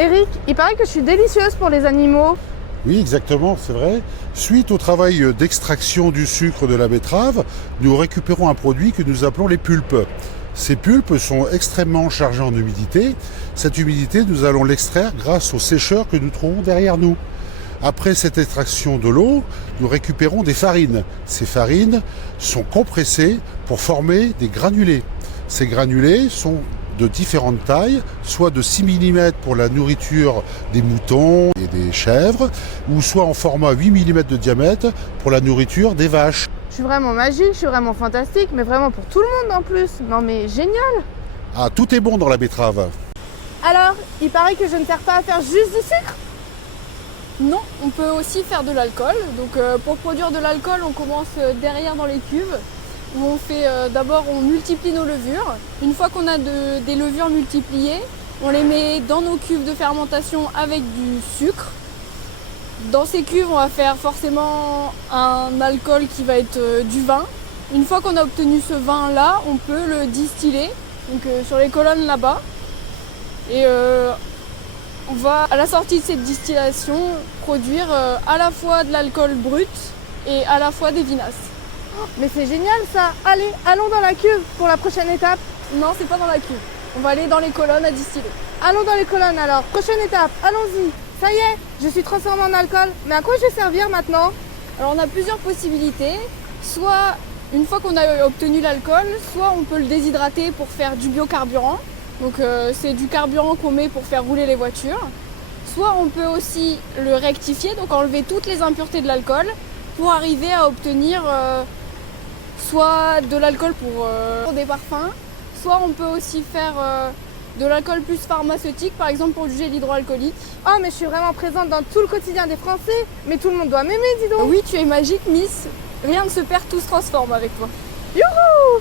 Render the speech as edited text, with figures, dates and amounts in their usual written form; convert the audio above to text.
Eric, il paraît que je suis délicieuse pour les animaux. Oui, exactement, c'est vrai. Suite au travail d'extraction du sucre de la betterave, nous récupérons un produit que nous appelons les pulpes. Ces pulpes sont extrêmement chargées en humidité. Cette humidité, nous allons l'extraire grâce aux sécheurs que nous trouvons derrière nous. Après cette extraction de l'eau, nous récupérons des farines. Ces farines sont compressées pour former des granulés. Ces granulés sont de différentes tailles, soit de 6 mm pour la nourriture des moutons et des chèvres, ou soit en format 8 mm de diamètre pour la nourriture des vaches. Je suis vraiment magique, je suis vraiment fantastique, mais vraiment pour tout le monde en plus. Non mais génial. Ah, tout est bon dans la betterave. Alors, il paraît que je ne sers pas à faire juste du sucre? Non, on peut aussi faire de l'alcool. Donc pour produire de l'alcool, on commence derrière dans les cuves où on fait d'abord on multiplie nos levures. Une fois qu'on a des levures multipliées, on les met dans nos cuves de fermentation avec du sucre. Dans ces cuves, on va faire forcément un alcool qui va être du vin. Une fois qu'on a obtenu ce vin-là, on peut le distiller donc, sur les colonnes là-bas. Et on va, à la sortie de cette distillation, produire à la fois de l'alcool brut et à la fois des vinasses. Mais c'est génial ça. Allez, allons dans la cuve pour la prochaine étape. Non, c'est pas dans la cuve. On va aller dans les colonnes à distiller. Allons dans les colonnes alors. Prochaine étape, allons-y. Ça y est, je suis transformée en alcool. Mais à quoi je vais servir maintenant? Alors on a plusieurs possibilités. Soit une fois qu'on a obtenu l'alcool, soit on peut le déshydrater pour faire du biocarburant. Donc c'est du carburant qu'on met pour faire rouler les voitures. Soit on peut aussi le rectifier, donc enlever toutes les impuretés de l'alcool pour arriver à obtenir soit de l'alcool pour des parfums, soit on peut aussi faire de l'alcool plus pharmaceutique, par exemple pour du gel hydroalcoolique. Oh mais je suis vraiment présente dans tout le quotidien des Français. Mais tout le monde doit m'aimer, dis donc. Oui, tu es magique, Miss. Rien ne se perd, tout se transforme avec toi. Youhou!